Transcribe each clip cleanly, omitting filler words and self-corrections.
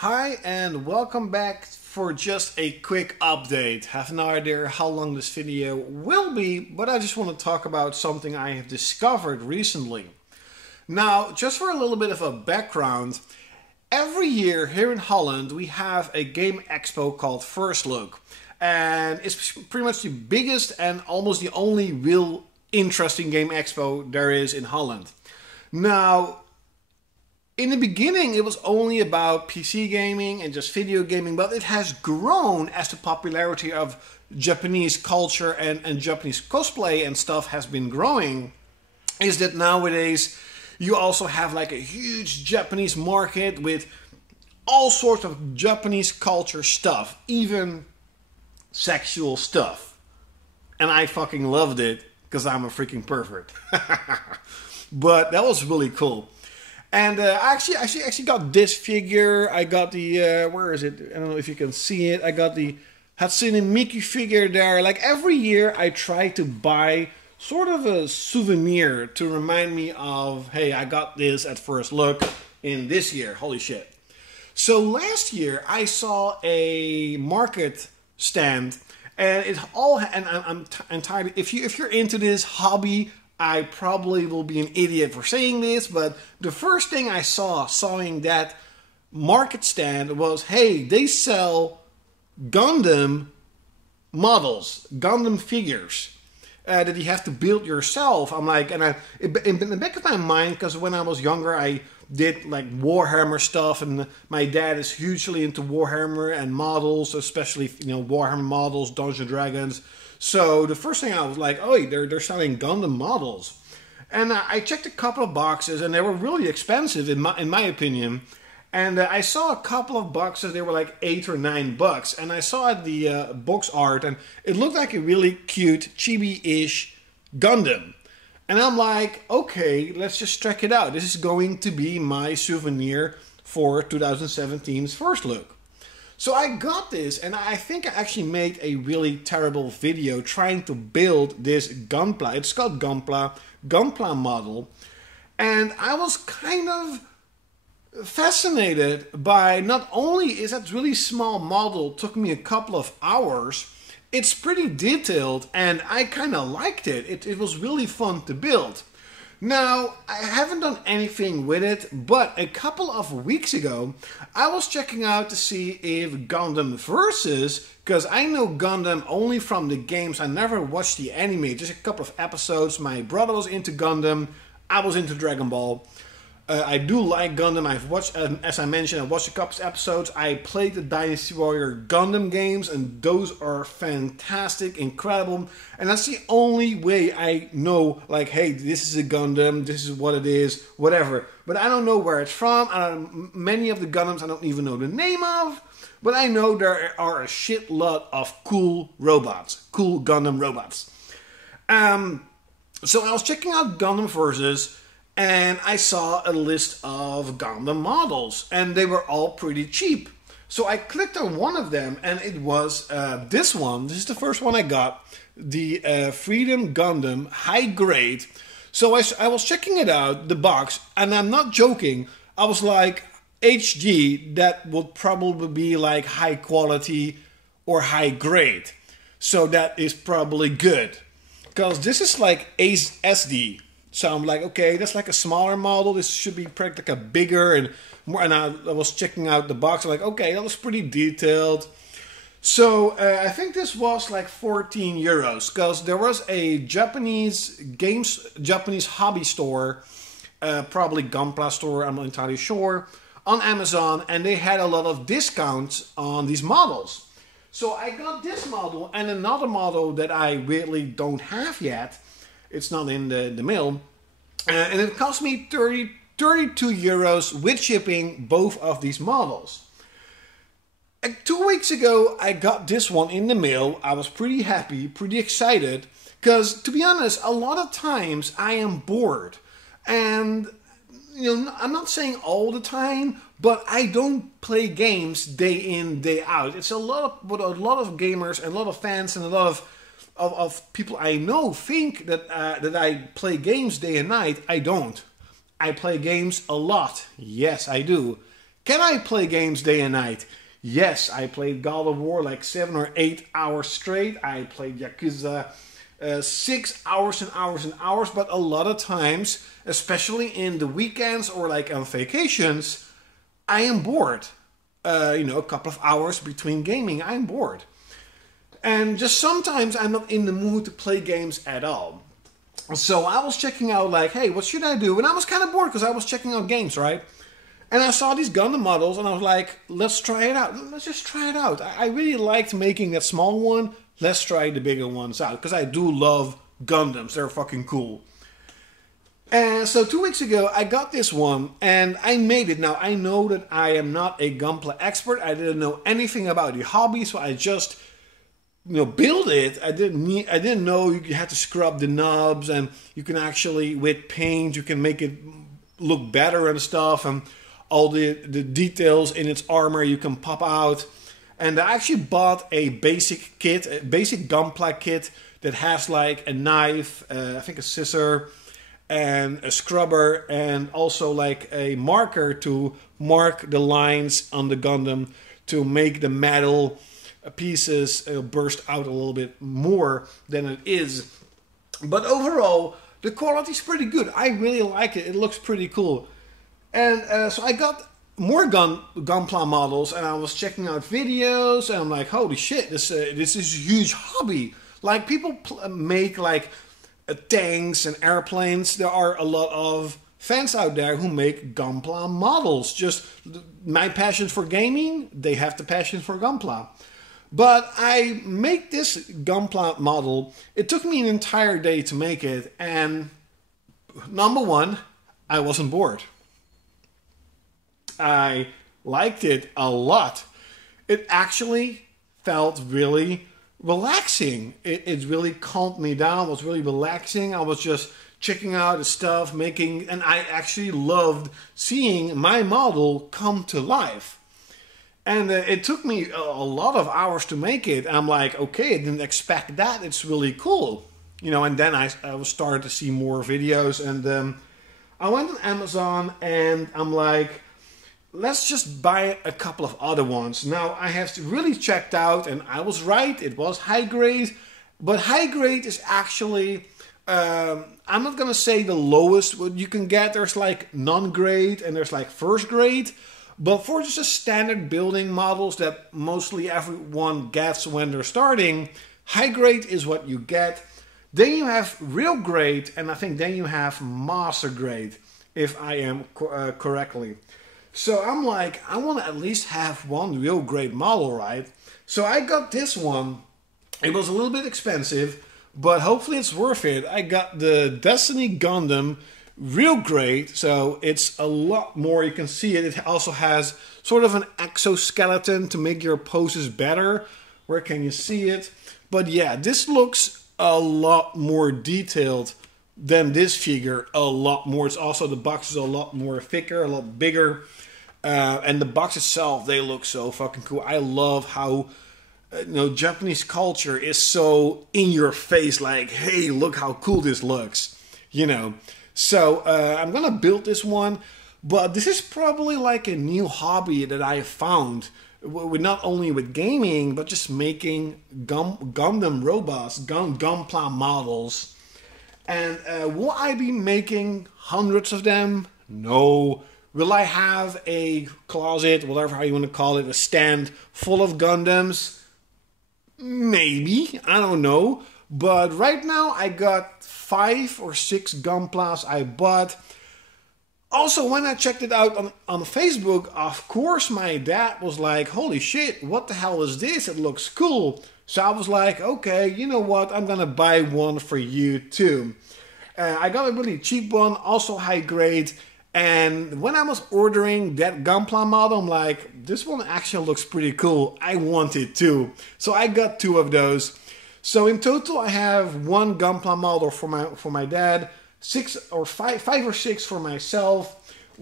Hi and welcome back for just a quick update. Have no idea how long this video will be, but I just want to talk about something I have discovered recently. Now, just for a little bit of a background, every year here in Holland we have a game expo called First Look. And it's pretty much the biggest and almost the only real interesting game expo there is in Holland. Now, in the beginning, it was only about PC gaming and just video gaming, but it has grown as the popularity of Japanese culture and Japanese cosplay and stuff has been growing. Is that nowadays you also have like a huge Japanese market with all sorts of Japanese culture stuff, even sexual stuff. And I fucking loved it because I'm a freaking pervert. But that was really cool. And I actually got this figure. I got the, where is it? I don't know if you can see it. I got the Hatsune Miku figure there. Like every year I try to buy sort of a souvenir to remind me of, hey, I got this at First Look in this year. Holy shit. So last year I saw a market stand and it all, and I'm entirely, if you're into this hobby, I probably will be an idiot for saying this, but the first thing I sawing that market stand was, hey, they sell Gundam models, Gundam figures that you have to build yourself. I'm like, and in the back of my mind, because when I was younger, I did like Warhammer stuff, and my dad is hugely into Warhammer and models, especially Warhammer models, Dungeons and Dragons. So the first thing I was like, oh, they're selling Gundam models, and I checked a couple of boxes, and they were really expensive in my opinion. And I saw a couple of boxes; they were like $8 or $9, and I saw the box art, and it looked like a really cute, chibi-ish Gundam. And I'm like, okay, let's just check it out. This is going to be my souvenir for 2017's First Look. So I got this, and I think I actually made a really terrible video trying to build this Gunpla. It's called Gunpla model. And I was kind of fascinated by, not only is that really small model, took me a couple of hours, it's pretty detailed, and I kind of liked it. It was really fun to build. Now, I haven't done anything with it, but a couple of weeks ago, I was checking out to see if Gundam Versus, because I know Gundam only from the games, I never watched the anime, just a couple of episodes. My brother was into Gundam, I was into Dragon Ball. I do like Gundam. I've watched, as I mentioned, I watched a couple of episodes. I played the Dynasty Warrior Gundam games, and those are fantastic, incredible. And that's the only way I know, like, hey, this is a Gundam, this is what it is, whatever. But I don't know where it's from. Many of the Gundams I don't even know the name of. But I know there are a shitload of cool robots, cool Gundam robots. So I was checking out Gundam Versus, and I saw a list of Gundam models, and they were all pretty cheap. So I clicked on one of them, and it was this one. This is the first one I got, the Freedom Gundam High Grade. So I was checking it out, the box, and I'm not joking. I was like, HG, that would probably be like high quality or high grade. So that is probably good, because this is like SD. So I'm like, okay, that's like a smaller model. This should be like a bigger and more. And I was checking out the box. I'm like, okay, that was pretty detailed. So I think this was like 14 euros, because there was a Japanese hobby store, probably Gunpla store, I'm not entirely sure, on Amazon, and they had a lot of discounts on these models. So I got this model and another model that I really don't have yet. It's not in the mail. And it cost me 32 euros with shipping, both of these models. 2 weeks ago, I got this one in the mail. I was pretty happy, pretty excited. Because, to be honest, a lot of times I am bored. And, I'm not saying all the time, but I don't play games day in, day out. It's what a lot of gamers and a lot of fans and a lot of people I know think that I play games day and night. I don't. I play games a lot. Yes, I do. Can I play games day and night? Yes, I played God of War like 7 or 8 hours straight. I played Yakuza 6 hours and hours and hours, but a lot of times, especially in the weekends or like on vacations, I am bored. You know, a couple of hours between gaming, I'm bored. And just sometimes I'm not in the mood to play games at all. So I was checking out like, hey, what should I do? And I was kind of bored because I was checking out games, right? And I saw these Gundam models and I was like, let's try it out. Let's just try it out. I really liked making that small one. Let's try the bigger ones out. Because I do love Gundams. They're fucking cool. And so 2 weeks ago, I got this one and I made it. Now, I know that I am not a Gunpla expert. I didn't know anything about the hobby, so I just, you know, build it. I didn't know you had to scrub the knobs, and you can actually, with paint, you can make it look better and stuff, and all the details in its armor you can pop out. And I actually bought a basic kit, a basic Gunpla kit that has like a knife, I think a scissor, and a scrubber, and also like a marker to mark the lines on the Gundam to make the metal pieces burst out a little bit more than it is. But overall, the quality is pretty good. I really like it. It looks pretty cool. And so I got more Gunpla models, and I was checking out videos, and I'm like, holy shit, this is a huge hobby. Like, people make like tanks and airplanes. There are a lot of fans out there who make Gunpla models. Just my passion for gaming, they have the passion for Gunpla. But I make this Gunpla model. It took me an entire day to make it, and number one, I wasn't bored. I liked it a lot. It actually felt really relaxing. It really calmed me down. It was really relaxing. I was just checking out the stuff, and I actually loved seeing my model come to life. And it took me a lot of hours to make it. I'm like, okay, I didn't expect that. It's really cool. You know, and then I started to see more videos, and I went on Amazon, and I'm like, let's just buy a couple of other ones. Now, I have really checked out, and I was right, it was high grade, but high grade is actually, I'm not gonna say the lowest what you can get. There's like non-grade and there's like first grade, but for just a standard building models that mostly everyone gets when they're starting, high grade is what you get. Then you have real grade, and I think then you have master grade, if I am correctly. So I'm like, I want to at least have one real great model, right? So I got this one. It was a little bit expensive, but hopefully it's worth it. I got the Destiny Gundam real great, so it's a lot more. You can see it. It also has sort of an exoskeleton to make your poses better. Where can you see it? But yeah, this looks a lot more detailed than this figure, a lot more. It's also, the box is a lot more thicker, a lot bigger, and the box itself, they look so fucking cool. I love how you know, Japanese culture is so in your face, like, hey, look how cool this looks, you know. So I'm gonna build this one, but this is probably like a new hobby that I found, with not only with gaming, but just making Gundam robots, Gunpla models. And will I be making hundreds of them? No. Will I have a closet, whatever how you want to call it, a stand full of Gundams? Maybe. I don't know. But right now I got 5 or 6 Gunplas I bought. Also, when I checked it out on Facebook, of course my dad was like, holy shit, what the hell is this? It looks cool. So I was like, okay, you know what? I'm gonna buy one for you too. I got a really cheap one, also high grade. And when I was ordering that Gunpla model, I'm like, this one actually looks pretty cool. I want it too. So I got 2 of those. So in total, I have 1 Gunpla model for my dad, 5 or 6 for myself.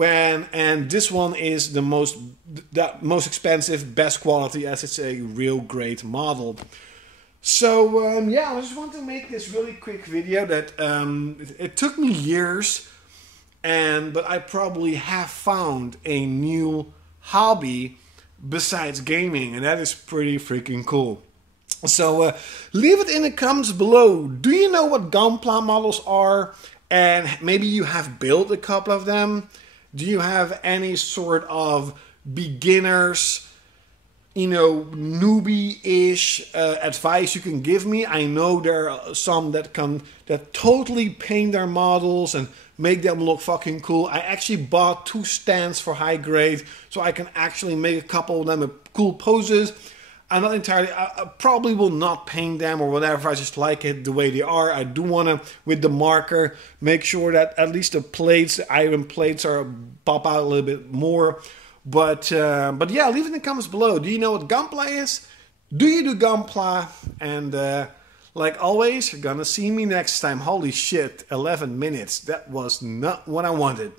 And this one is the most expensive, best quality, as it's a real great model. So yeah, I just want to make this really quick video that it took me years, but I probably have found a new hobby besides gaming, and that is pretty freaking cool. So leave it in the comments below. Do you know what Gunpla models are? And maybe you have built a couple of them. Do you have any sort of beginners, newbie-ish advice you can give me? I know there are some that totally paint their models and make them look fucking cool. I actually bought 2 stands for high grade, so I can actually make a couple of them with cool poses. I'm not entirely, I probably will not paint them or whatever. I just like it the way they are. I do want to, with the marker, make sure that at least the plates, the iron plates, pop out a little bit more. But yeah, leave it in the comments below. Do you know what Gunpla is? Do you do Gunpla? And like always, you're gonna see me next time. Holy shit, 11 minutes. That was not what I wanted.